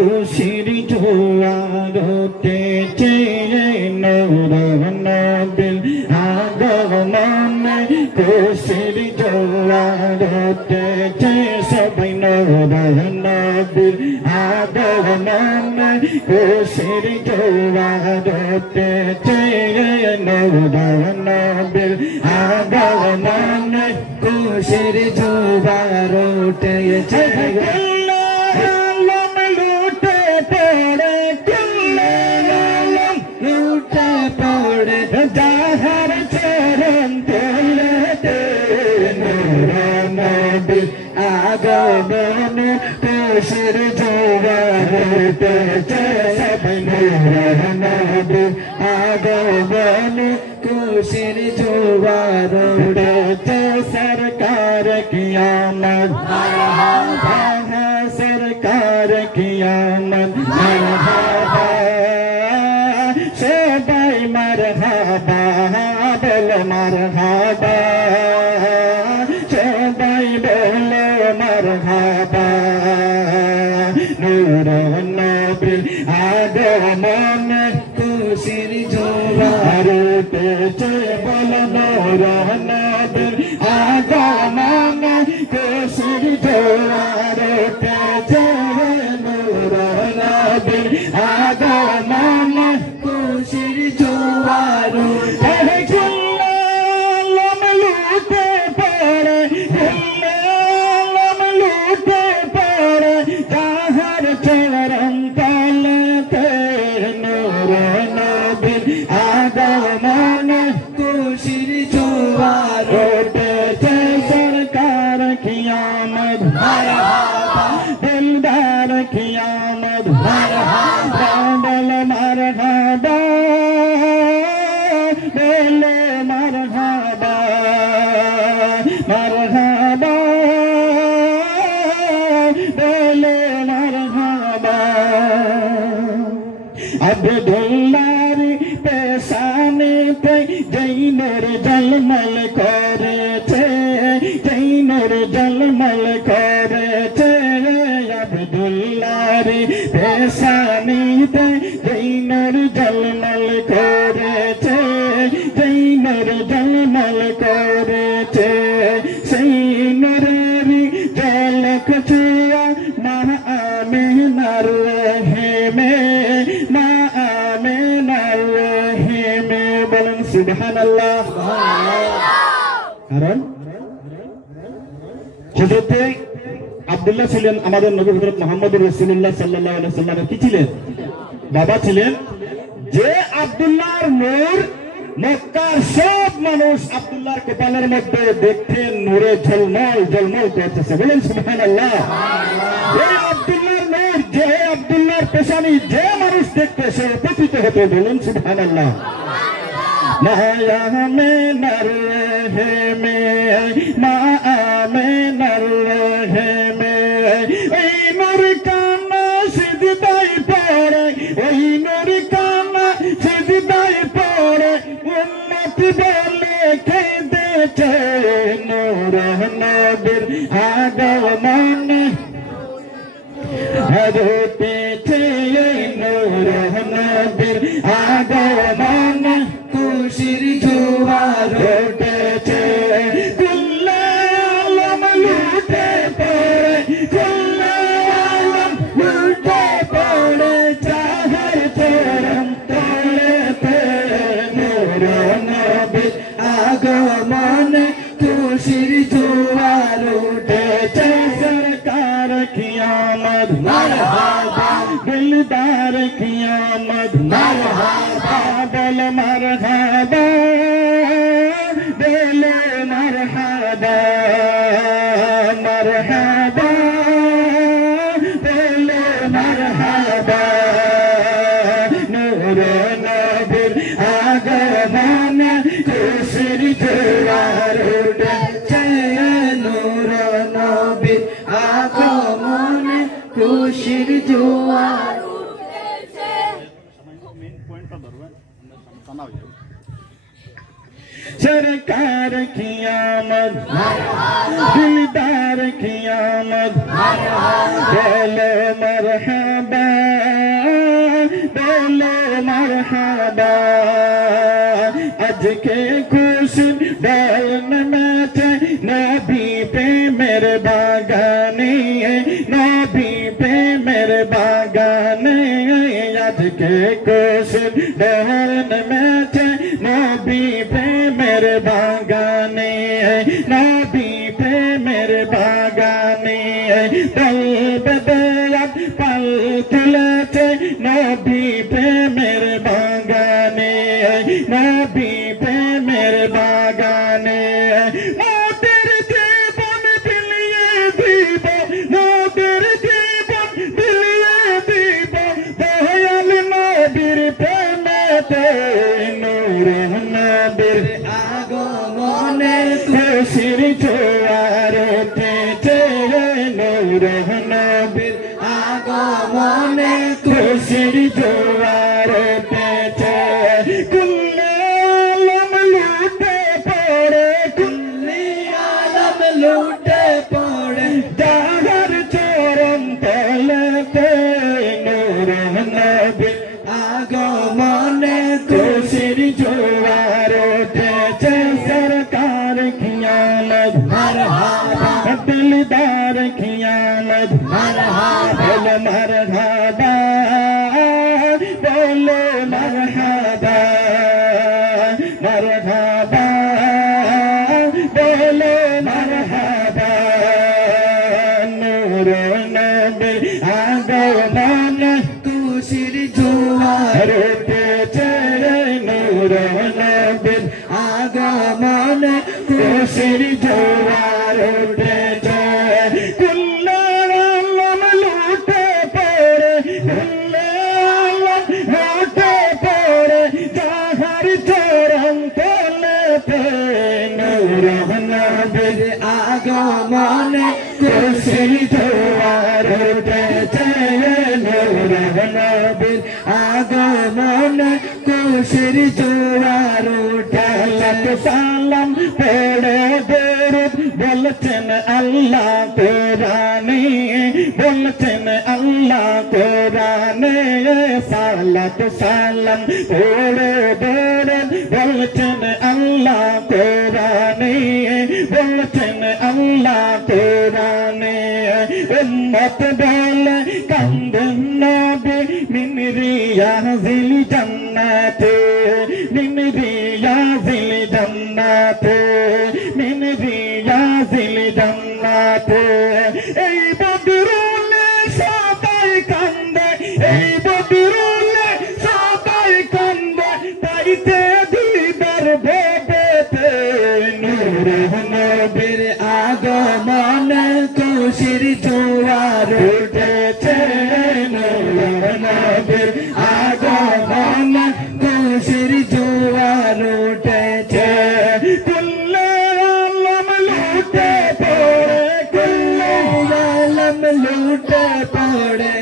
খুশির জোয়ার উঠেছে নূর নবীর আগমনে খুশির জোয়ার উঠেছে সবাই নূর নবীর আগমনে খুশির জোয়ার উঠেছে নূর নবীর আগমনে খুশির জোয়ার উঠেছে যাহার চরণ তলেতে নূর নবীর আগমনে খুশির জোয়ার উঠেছে সবাই নূর নবীর আগমনে খুশির জোয়ার উঠেছে সরকার কি আমদ মারহাবা সরকার কি আমদ মারহাবা সবাই মারহাবা বল মারহাবা সবাই বল মারহাবা নূর নবীর আগমনে খুশির জোয়ার উঠেছে বল নূর নবীর আগমনে খুশির জোয়ার উঠেছে নূর নবীর আগমনে খুশির জোয়ার উঠেছে লুটে পড়ে লুটে পড়ে যাহার চরণ তলেতে নূর নবীর আগমনে খুশির জোয়ার উঠেছে সরকার কি আমদ মারহাবা দিলদার কি আমদ মারহাবা বল মারহাবা বল মারহাবা মারহাবা বল মারহাবা আব্দুল্লাহর পেশানেতে জৈনর জলমল করেছে জৈনর জলমল করেছে আব্দুল্লাহর পেশানেতে জৈনর জলমল করেছে জৈনর জলমল করেছে সেই নরের জলক ছুয়া মা আমিনার রহিমে মা আমিনার রহিমে বলেন সুবহানাল্লাহ। কারণ শুরুতে আব্দুল্লাহ ছিলেন আমাদের নবী হযরত মুহাম্মদুর রাসূলুল্লাহ সাল্লাল্লাহু আলাইহি ওয়াসাল্লামের কি ছিলেন? বাবা ছিলেন। যে আব্দুল্লাহর নূর মক্কার সব মানুষ আব্দুল্লাহর কপালের মধ্যে দেখতেন নূরে ঝলমল ঝলমল করতেছে, বলেন সুবহানাল্লাহ। এই আব্দুল্লাহর নূর যে আব্দুল্লাহর পেশানি যে মানুষ দেখতে সে উপস্থিত হতো, বলেন সুবহানাল্লাহ। মা আমিনার রহিমে মা আমিনার রহিমে ওই নূর কানা সিজদায় পড়ে ওই নূর কানা সিজদায় পড়ে উম্মত বলে কেঁদেছে নূর নবীর আগমনে উঠেছে নূর নবীর আগমনে খুশির জোয়ার উঠেছে কুল্লে আলম লুটে পড়ে কুল্লে আলম লুটে পড়ে যাহার চরণ তলেতে নূর নবীর আগমনে খুশির জোয়ার উঠেছে সরকার কি আমদ মারহাবা দিলদার কি আমদ মারহাবা বল মারহাবা বল মারহাবা মারহাবা বল মারহাবা নূর নবীর আগমনে খুশির জোয়ার উঠেছে নূর নবীর আগমনে খুশির জোয়ার উঠেছে। सरकार की आमद दिलदार की आमद बोलो मरहबा बोलो मरहबा आज के खुशी डालन में थे नबी पे मेरे बागाने नबी पे मेरे बागाने आज के खुशी डालन में थे नबी पे मेरे बागाने नबी पे मेरे बागाने पल बदलत पल तुलते नबी पे मेरे बागाने नबी पे मेरे बागाने मोटर जीवन दिलिए दीब मोटर जीवन दिलिए दीब दयाल नबीर प्रेमते नूर नबीर আগমনে খুশির জোয়ার উঠেছে নূর নবীর আগমনে খুশির জোয়ার উঠেছে কুল্লে আলম লুটে পড়ে কুল্লে আলম লুটে পড়ে জাহার চরণ তলেতে নূর নবীর আগমনে খুশির জোয়ার উঠেছে सरकार की आमद मरहबा दिलदार की आमद मरहबा बोलो मरहबा बोलो मरहबा मरहबा बोलो मरहबा नूर नबी আগমন খুশির জোয়ার উঠেছে নূর নবীর আগমন খুশির জোয়ার উঠেছে কুল্লে আলম লুটে পড়ে কুল্লে আলম লুটে পড়ে জাহার চরণ তলেতে নূর নবীর আগমনে খুশির জোয়ার উঠেছে নূর নবীর আগমনে খুশির জোয়ার উঠেছে সালাম পড়ে দরুদ বলছেন আল্লাহ কোরআনে বলছেন আল্লাহ কোরআনে সালাত সালাম পড়ে দরুদ বলছেন আল্লাহ কোরআনে বলছেন আল্লাহ কোরআনে উম্মত বলে কান্দেন নবী মিন রিয়াজিল জান্নাতে মিন রিয়াজিল জান্নাতে মিন রিয়াজিল জান্নাতে এই বদরুলে সবাই কান্দে এই বদরুলে সবাই কান্দে পাইতে দিদার ভেবেতে নূর নবীর আগমনে খুশির জোয়ার উঠেছে নূর নবীর আগমনে খুশির জোয়ার উঠেছে কুল্লে আলম লুটে পড়ে কুল্লে আলম লুটে পড়ে